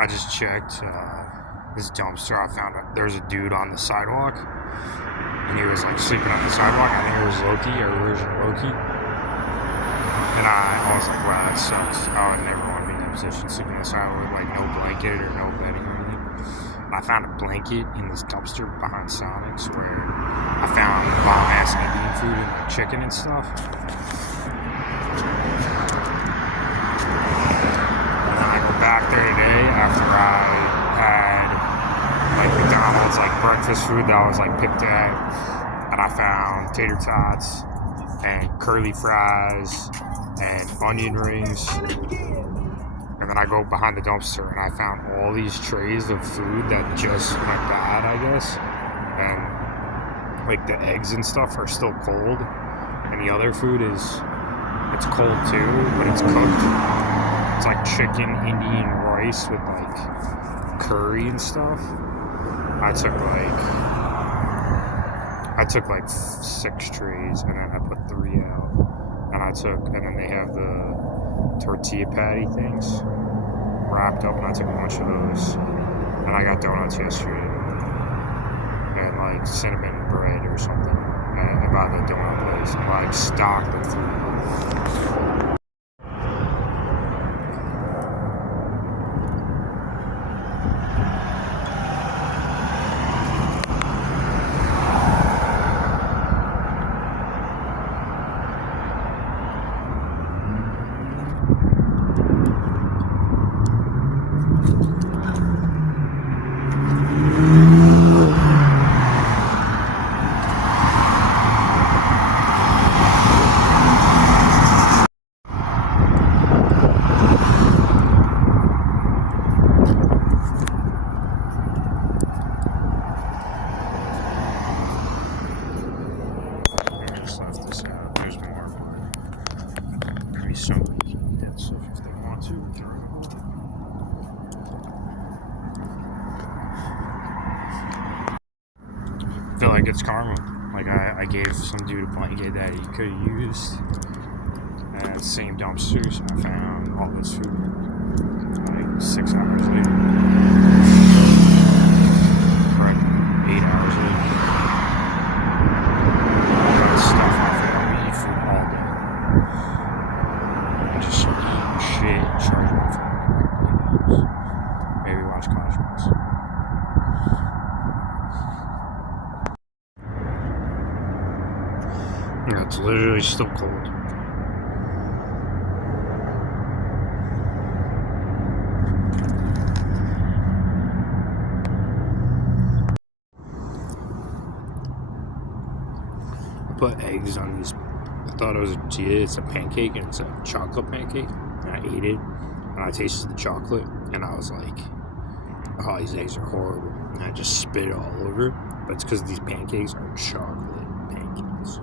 I just checked this dumpster. I found there's a dude on the sidewalk, and he was like sleeping on the sidewalk. I think it was Loki or version Loki. And I was like, wow, that sucks. I would never want to be in that position, sleeping on the sidewalk with like no blanket or no bedding or anything. And I found a blanket in this dumpster behind Sonic's where I found bomb-ass Indian food and like chicken and stuff. Back there today after I had like McDonald's like breakfast food that I was like picked at, and I found tater tots and curly fries and onion rings, and then I go behind the dumpster and I found all these trays of food that just went bad, I guess, and like the eggs and stuff are still cold, and the other food it's cold too, but it's cooked. It's like chicken Indian rice with like curry and stuff. I took like 6 trays and then I put 3 out. And then they have the tortilla patty things wrapped up, and I took a bunch of those. And I got donuts yesterday and like cinnamon bread or something by the donut place, and like stocked the food. Somebody can eat that stuff if they want to. I feel like it's karma. Like I gave some dude a blanket that he could have used, and same dumpsters. I found all this food like 6 hours later, or 8 hours later. Stuff I found. We eat food all day. Just eat shit, charge my phone, maybe watch Cosmos. Yeah, it's literally still cold. I put eggs on these. I thought it was it's a pancake, and it's a chocolate pancake, and I ate it, and I tasted the chocolate, and I was like, oh, these eggs are horrible, and I just spit it all over, but it's because these pancakes are chocolate pancakes.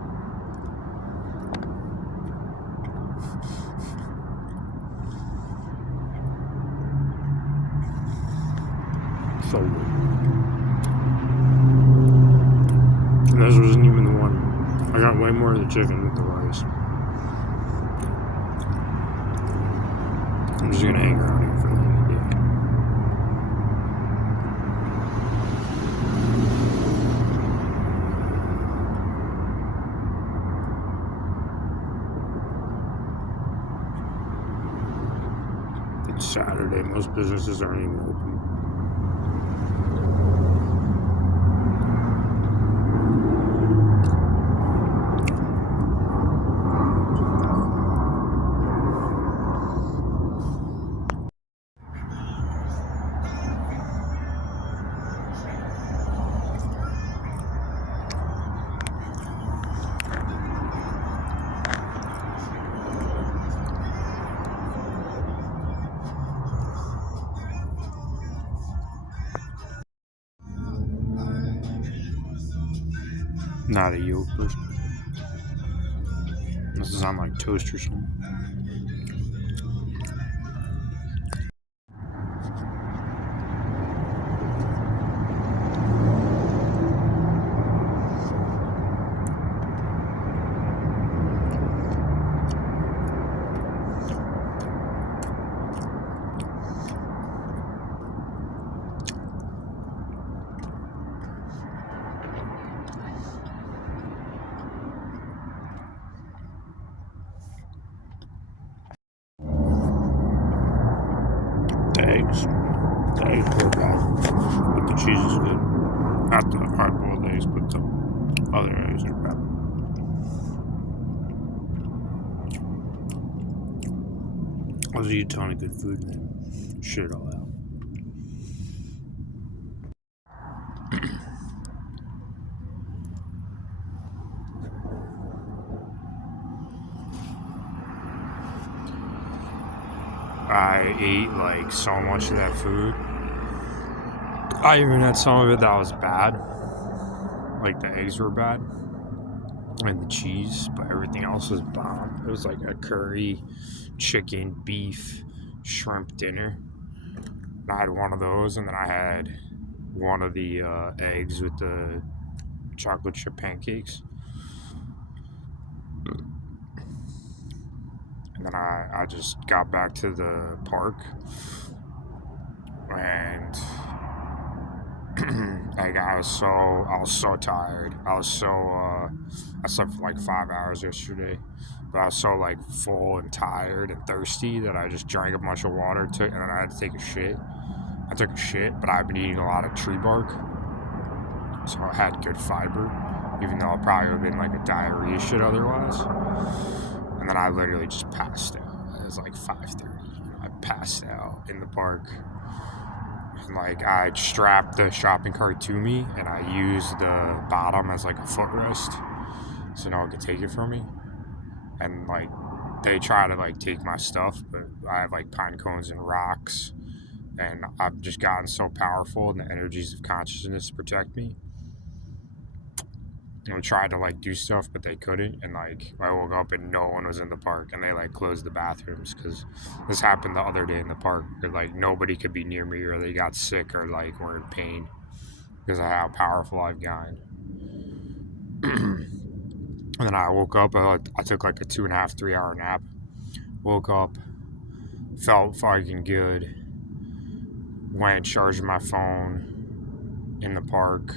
So good. And this wasn't even the one. I got way more of the chicken with the rice. I'm just gonna hang around here for like a day. It's Saturday. Most businesses aren't even open. Not a yolk person. This is on like toast or something. The eggs are bad, but the cheese is good. Not the hard-boiled eggs, but the other eggs are bad. I was eating a ton of good food and then shit it all out. I ate like so much of that food. I even had some of it that was bad. Like the eggs were bad and the cheese, but everything else was bomb. It was like a curry, chicken, beef, shrimp dinner. And I had one of those, and then I had one of the eggs with the chocolate chip pancakes. And then I just got back to the park, and like I was so tired. I slept for like 5 hours yesterday, but I was so like full and tired and thirsty that I just drank a bunch of water, and then I had to take a shit. I took a shit, but I've been eating a lot of tree bark, so I had good fiber, even though it probably would have been like a diarrhea shit otherwise. And then I literally just passed out. It was like 5:30. I passed out in the park. And like I strapped the shopping cart to me, and I used the bottom as like a footrest, so no one could take it from me. And like they try to like take my stuff, but I have like pine cones and rocks, and I've just gotten so powerful, and the energies of consciousness protect me. And tried to like do stuff, but they couldn't. And like I woke up and no one was in the park, and they like closed the bathrooms because this happened the other day in the park. Where, like nobody could be near me, or they got sick, or like were in pain because of how powerful I've gotten. And then I woke up. I took like a 2.5, 3 hour nap. Woke up, felt fucking good. Went charged my phone in the park.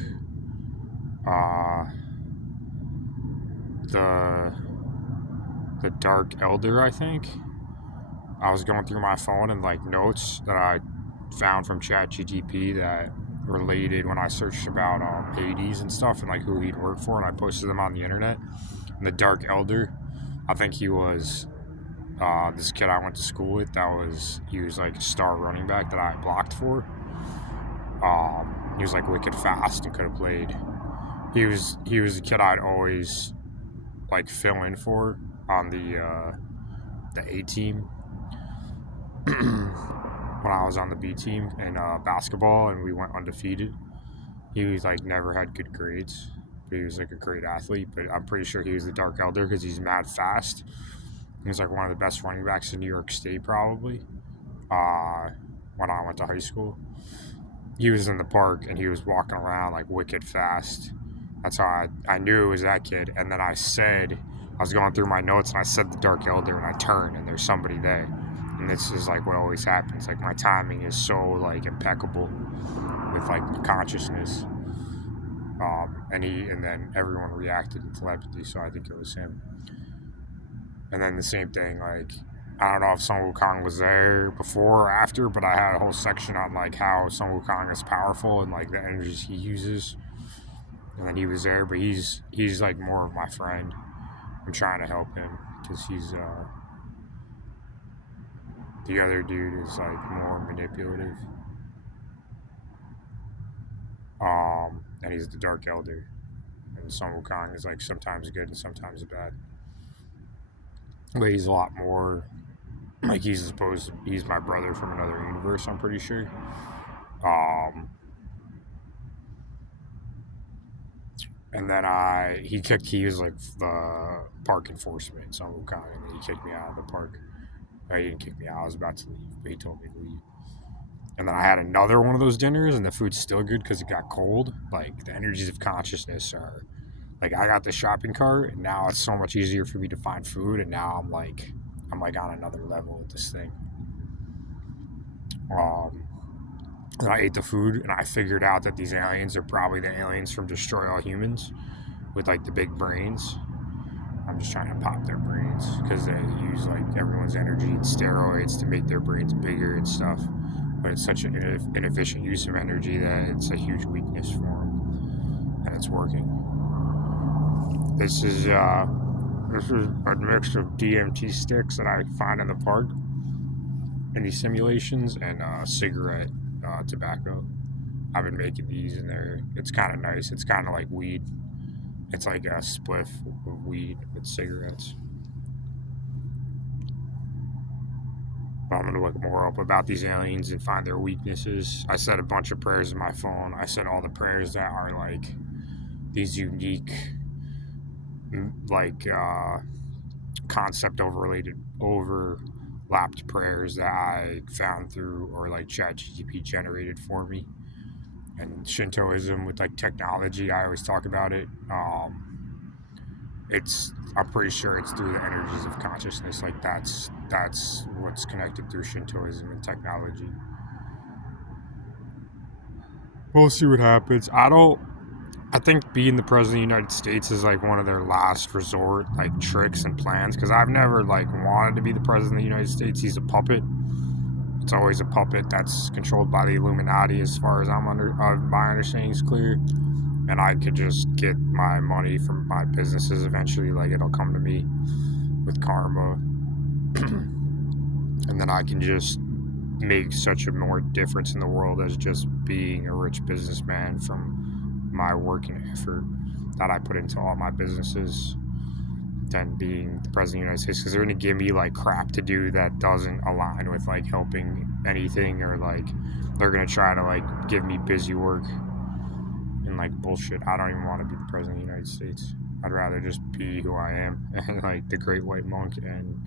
The Dark Elder, I think. I was going through my phone and like notes that I found from ChatGPT that related when I searched about Hades and stuff and like who he'd work for, and I posted them on the internet. And the Dark Elder, I think he was this kid I went to school with. He was like a star running back that I blocked for. He was like wicked fast and could have played. He was a kid I'd always like fill in for on the A team when I was on the B team in basketball, and we went undefeated. He was like never had good grades, but he was like a great athlete. But I'm pretty sure he was the Dark Elder because he's mad fast. He was like one of the best running backs in New York State probably when I went to high school. He was in the park and he was walking around like wicked fast. That's how I knew it was that kid. And then I was going through my notes and I said the Dark Elder, and I turned and there's somebody there. And this is like what always happens. Like my timing is so like impeccable with like consciousness. And then everyone reacted to telepathy, so I think it was him. And then the same thing, like I don't know if Sun Wukong was there before or after, but I had a whole section on like how Sun Wukong is powerful and like the energies he uses. And then he was there, but he's like more of my friend. I'm trying to help him because he's the other dude is like more manipulative. And he's the Dark Elder. And Sun Wukong is like sometimes good and sometimes bad. But he's a lot more like he's my brother from another universe, I'm pretty sure. And then he was like the park enforcement, Sun Wukong, and he kicked me out of the park. He didn't kick me out, I was about to leave, but he told me to leave. And then I had another one of those dinners, and the food's still good because it got cold. Like, the energies of consciousness are... Like, I got the shopping cart, and now it's so much easier for me to find food, and now I'm like on another level with this thing. And I ate the food, and I figured out that these aliens are probably the aliens from Destroy All Humans with, like, the big brains. I'm just trying to pop their brains because they use, like, everyone's energy and steroids to make their brains bigger and stuff. but it's such an inefficient use of energy that it's a huge weakness for them, and it's working. This is a mix of DMT sticks that I find in the park in these simulations and cigarette tobacco. I've been making these in there. It's kind of nice. It's kind of like weed. It's like a spliff of weed with cigarettes. But I'm gonna look more up about these aliens and find their weaknesses. I said a bunch of prayers in my phone. I said all the prayers that are like these unique, like concept overlapped prayers that I found through or like ChatGPT generated for me. And Shintoism with like technology, I always talk about it. I'm pretty sure it's through the energies of consciousness. Like that's what's connected through Shintoism and technology. We'll see what happens. I think being the president of the United States is like one of their last resort like tricks and plans, because I've never like wanted to be the president of the United States. He's a puppet. It's always a puppet that's controlled by the Illuminati, as far as my understanding is clear. And I could just get my money from my businesses eventually. Like it'll come to me with karma, and then I can just make such a more difference in the world as just being a rich businessman from my working effort that I put into all my businesses than being the president of the United States, because they're going to give me like crap to do that doesn't align with like helping anything, or like they're going to try to like give me busy work and like bullshit. I don't even want to be the president of the United States. I'd rather just be who I am and like the great white monk and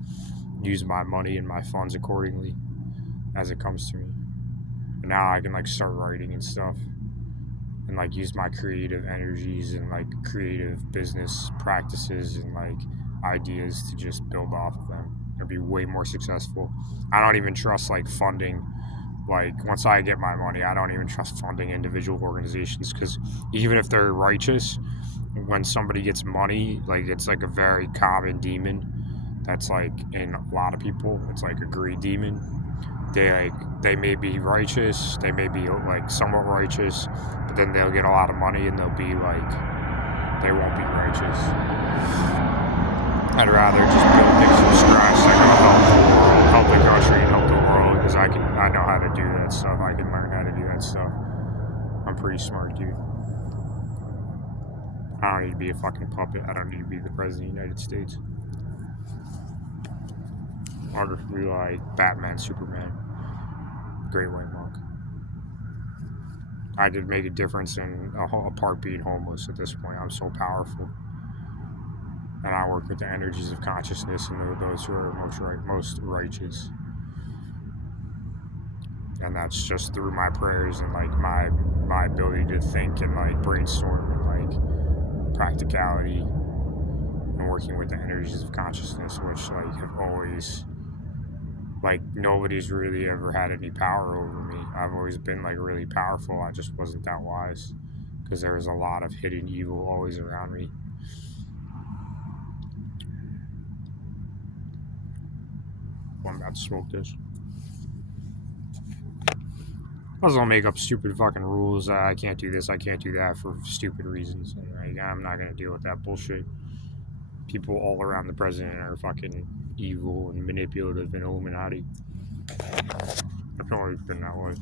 use my money and my funds accordingly as it comes to me. And now I can like start writing and stuff and like use my creative energies and like creative business practices and like ideas to just build off of them and be way more successful. I don't even trust like funding. Like once I get my money, I don't even trust funding individual organizations, because even if they're righteous, when somebody gets money, like it's like a very common demon that's like in a lot of people. It's like a greed demon. They may be righteous, they may be like somewhat righteous, but then they'll get a lot of money and they'll be like, they won't be righteous. I'd rather just build things from scratch that can help the country and help the world, because I know how to do that stuff. I can learn how to do that stuff. I'm pretty smart, dude. I don't need to be a fucking puppet. I don't need to be the president of the United States. I'll just be like Batman, Superman, Great White Monk. I could make a difference in a part being homeless at this point. I'm so powerful. And I work with the energies of consciousness and those who are most righteous. And that's just through my prayers and like my ability to think and like brainstorm and like practicality and working with the energies of consciousness, which like have always, like nobody's really ever had any power over me. I've always been like really powerful. I just wasn't that wise, because there was a lot of hidden evil always around me. I'm about to smoke this. I was gonna make up stupid fucking rules. I can't do this, I can't do that for stupid reasons. Like, I'm not gonna deal with that bullshit. People all around the president are fucking evil and manipulative and Illuminati. I've always been that way.